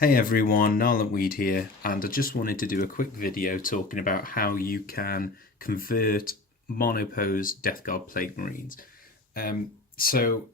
Hey everyone, Narlant Weed here, and I just wanted to do a quick video talking about how you can convert monopose Death Guard Plague Marines. So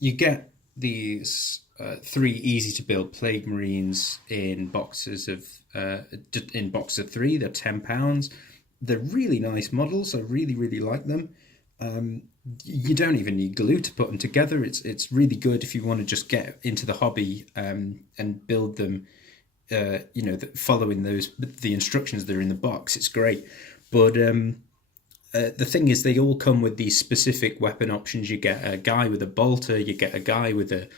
you get these three easy to build Plague Marines in boxes of three. They're £10. They're really nice models. I really like them. You don't even need glue to put them together. It's really good if you want to just get into the hobby and build them. Following the instructions that are in the box, it's great. But the thing is, they all come with these specific weapon options. You get a guy with a bolter, you get a guy with a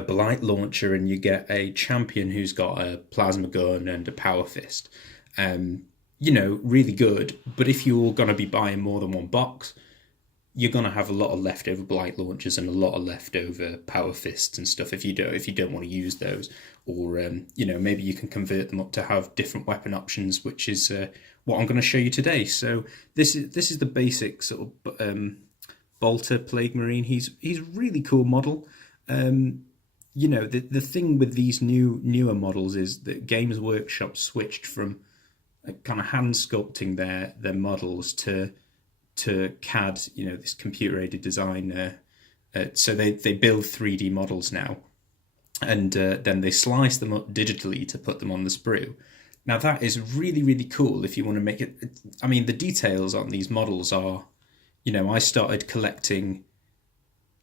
blight launcher, and you get a champion who's got a plasma gun and a power fist. Really good. But if you're going to be buying more than one box, you're going to have a lot of leftover blight launchers and a lot of leftover power fists and stuff if you don't want to use those, or maybe you can convert them up to have different weapon options, which is what I'm going to show you today. So this is the basic sort of bolter plague marine. He's a really cool model. The thing with these newer models is that Games Workshop switched from kind of hand sculpting their models to CAD, this computer aided design. So they build 3D models now, and then they slice them up digitally to put them on the sprue. Now that is really cool if you want to make it. I mean, the details on these models are, I started collecting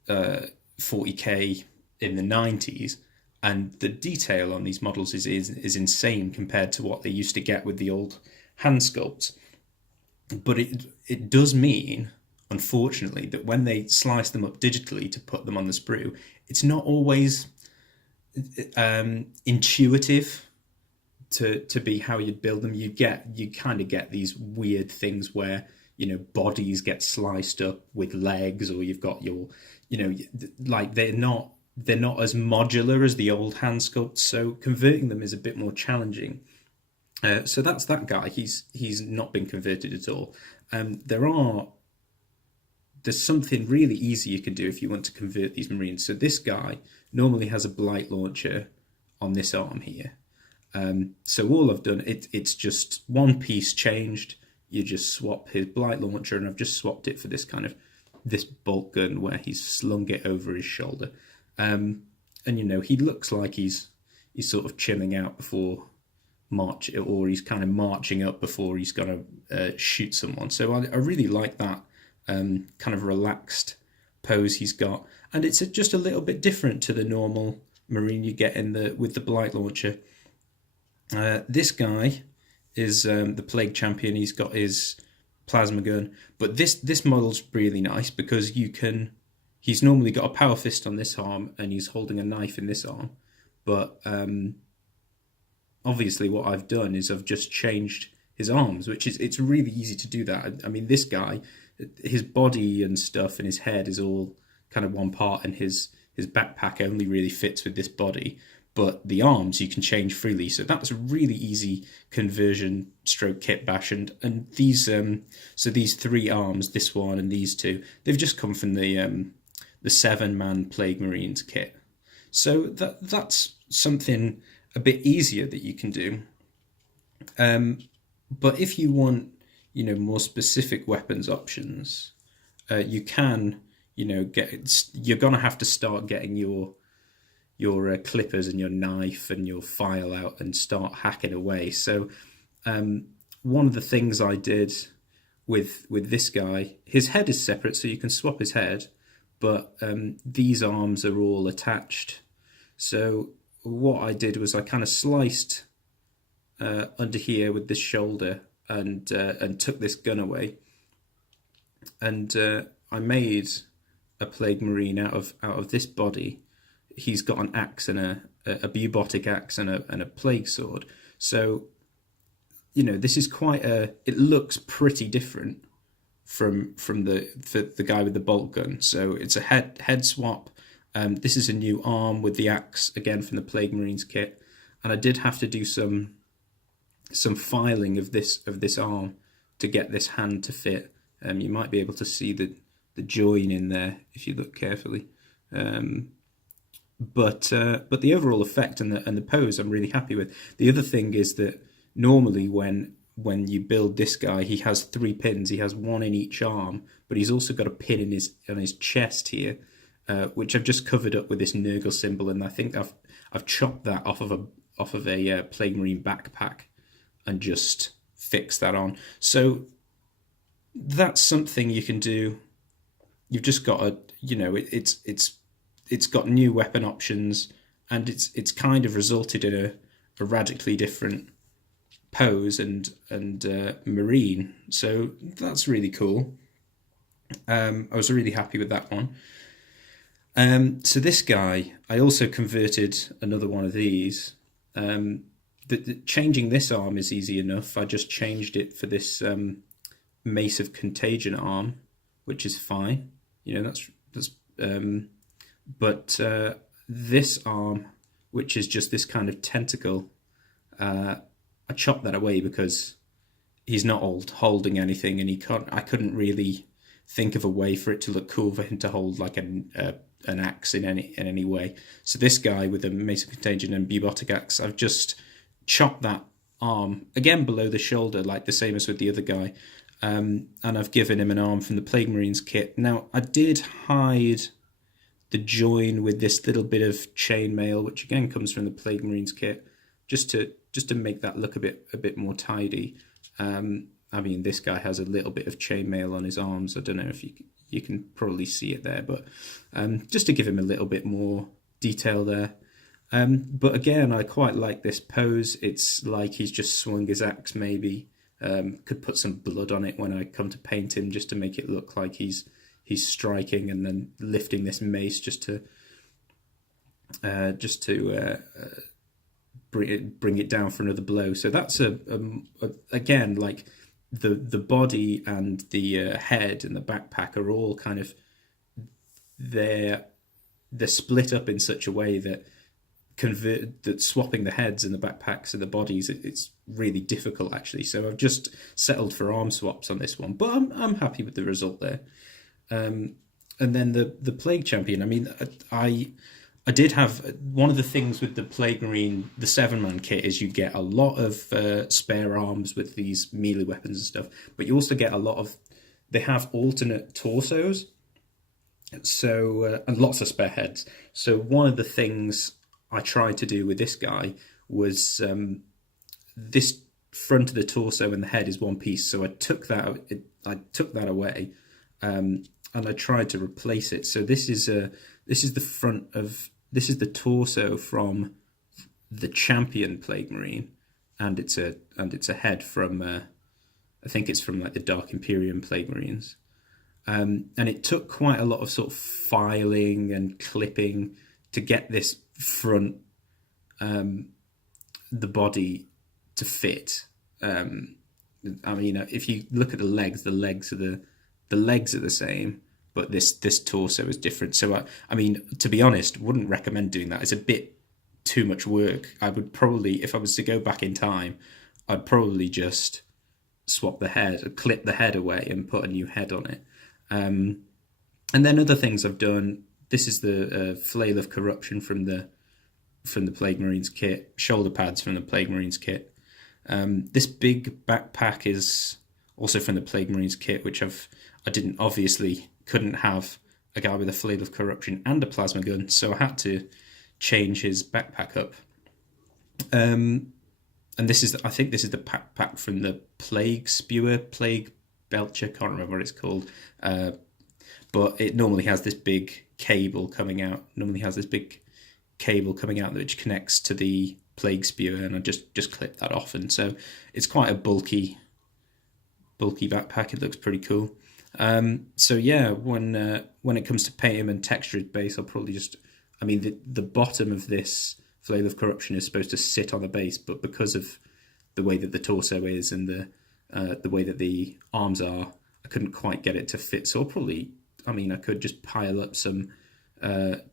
40k in the 90s, and the detail on these models is insane compared to what they used to get with the old hand sculpts. But it does mean, unfortunately, that when they slice them up digitally to put them on the sprue, it's not always intuitive to be how you'd build them. You kind of get these weird things where bodies get sliced up with legs, or you've got your like they're not as modular as the old hand sculpts. So converting them is a bit more challenging. So that's that guy. He's not been converted at all. There's something really easy you can do if you want to convert these Marines. So this guy normally has a blight launcher on this arm here. So all I've done, it's just one piece changed. You just swap his blight launcher, and I've just swapped it for this bolt gun where he's slung it over his shoulder. And he looks like he's sort of chilling out before march, or he's kind of marching up before he's going to shoot someone. So I really like that kind of relaxed pose he's got, and it's just a little bit different to the normal Marine you get with the blight launcher. This guy is the Plague Champion. He's got his plasma gun, but this model's really nice because he's normally got a power fist on this arm and he's holding a knife in this arm, but obviously what I've done is I've just changed his arms, it's really easy to do that. I mean, this guy, his body and stuff and his head is all kind of one part, and his backpack only really fits with this body, but the arms you can change freely. So that's a really easy conversion stroke kit bash. And these these three arms, this one and these two, they've just come from the 7-man Plague Marines kit. So that's something a bit easier that you can do. But if you want, more specific weapons options, you can, you're gonna have to start getting your clippers and your knife and your file out and start hacking away. So one of the things I did with this guy, his head is separate, so you can swap his head, but these arms are all attached. So what I did was I kind of sliced under here with this shoulder and took this gun away, and I made a Plague Marine out of this body. He's got an axe and a bubotic axe and a plague sword. So this is it looks pretty different from the guy with the bolt gun. So it's a head swap. This is a new arm with the axe, again from the Plague Marines kit, and I did have to do some filing of this arm to get this hand to fit. You might be able to see the join in there if you look carefully. but the overall effect and the pose I'm really happy with. The other thing is that normally when you build this guy, he has 3 pins. He has 1 in each arm, but he's also got a pin in his chest here, which I've just covered up with this Nurgle symbol, and I think I've chopped that off of a Plague Marine backpack and just fixed that on. So that's something you can do. You've just got to, it's got new weapon options, and it's kind of resulted in a radically different pose and marine. So that's really cool. I was really happy with that one. So this guy, I also converted another one of these. Changing this arm is easy enough. I just changed it for this Mace of Contagion arm, which is fine. But this arm, which is just this kind of tentacle, I chopped that away because he's not holding anything, and I couldn't really think of a way for it to look cool for him to hold like an axe in any way. So this guy with a Mace of Contagion and Bubotic Axe, I've just chopped that arm again below the shoulder, like the same as with the other guy, and I've given him an arm from the Plague Marines kit. Now I did hide the join with this little bit of chainmail, which again comes from the Plague Marines kit, just to make that look a bit more tidy. I mean, this guy has a little bit of chainmail on his arms. I don't know if you can probably see it there, but just to give him a little bit more detail there. But again, I quite like this pose. It's like he's just swung his axe, maybe. Could put some blood on it when I come to paint him, just to make it look like he's striking, and then lifting this mace just to bring it down for another blow. So that's again, like the body and the head and the backpack are all kind of they're split up in such a way that swapping the heads and the backpacks and the bodies, it's really difficult actually. So I've just settled for arm swaps on this one, but I'm happy with the result there. And then the Plague Champion, I mean, I did have one of the things with the Plague Marine, the 7-man kit, is you get a lot of spare arms with these melee weapons and stuff, but you also get a lot of, they have alternate torsos, so and lots of spare heads. So one of the things I tried to do with this guy was this front of the torso and the head is one piece, so I took that away, and I tried to replace it. So this is the torso from the Champion Plague Marine, and it's a head from I think it's from like the Dark Imperium Plague Marines, and it took quite a lot of sort of filing and clipping to get this front the body to fit. I mean, if you look at the legs are the same, but this torso is different. So I mean, to be honest, wouldn't recommend doing that. It's a bit too much work. I would probably, if I was to go back in time, I'd probably just swap the head, clip the head away, and put a new head on it. And then other things I've done. This is the Flail of Corruption from the Plague Marines kit. Shoulder pads from the Plague Marines kit. This big backpack is also from the Plague Marines kit, which I couldn't have a guy with a Flail of Corruption and a plasma gun, so I had to change his backpack up. And I think this is the backpack from the Plague Spewer, Plague Belcher, can't remember what it's called. But it normally has this big cable coming out. Which connects to the Plague Spewer, and I just clipped that off. And so it's quite a bulky backpack. It looks pretty cool. So yeah, when it comes to paint him and texture his base, I'll probably the bottom of this Flail of Corruption is supposed to sit on the base, but because of the way that the torso is and the way that the arms are, I couldn't quite get it to fit. So I'll probably, I could just pile up some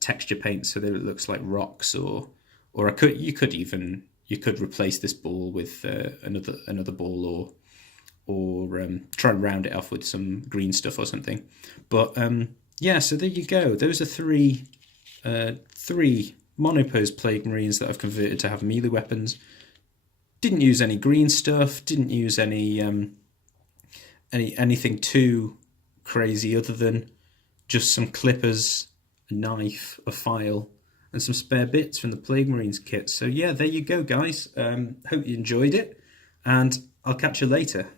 texture paint so that it looks like rocks, or you could replace this ball with another ball, or try and round it off with some green stuff or something. But yeah, so there you go. Those are three monopose Plague Marines that I've converted to have melee weapons. Didn't use any green stuff, didn't use anything too crazy other than just some clippers, a knife, a file, and some spare bits from the Plague Marines kit. So yeah, there you go, guys. Hope you enjoyed it, and I'll catch you later.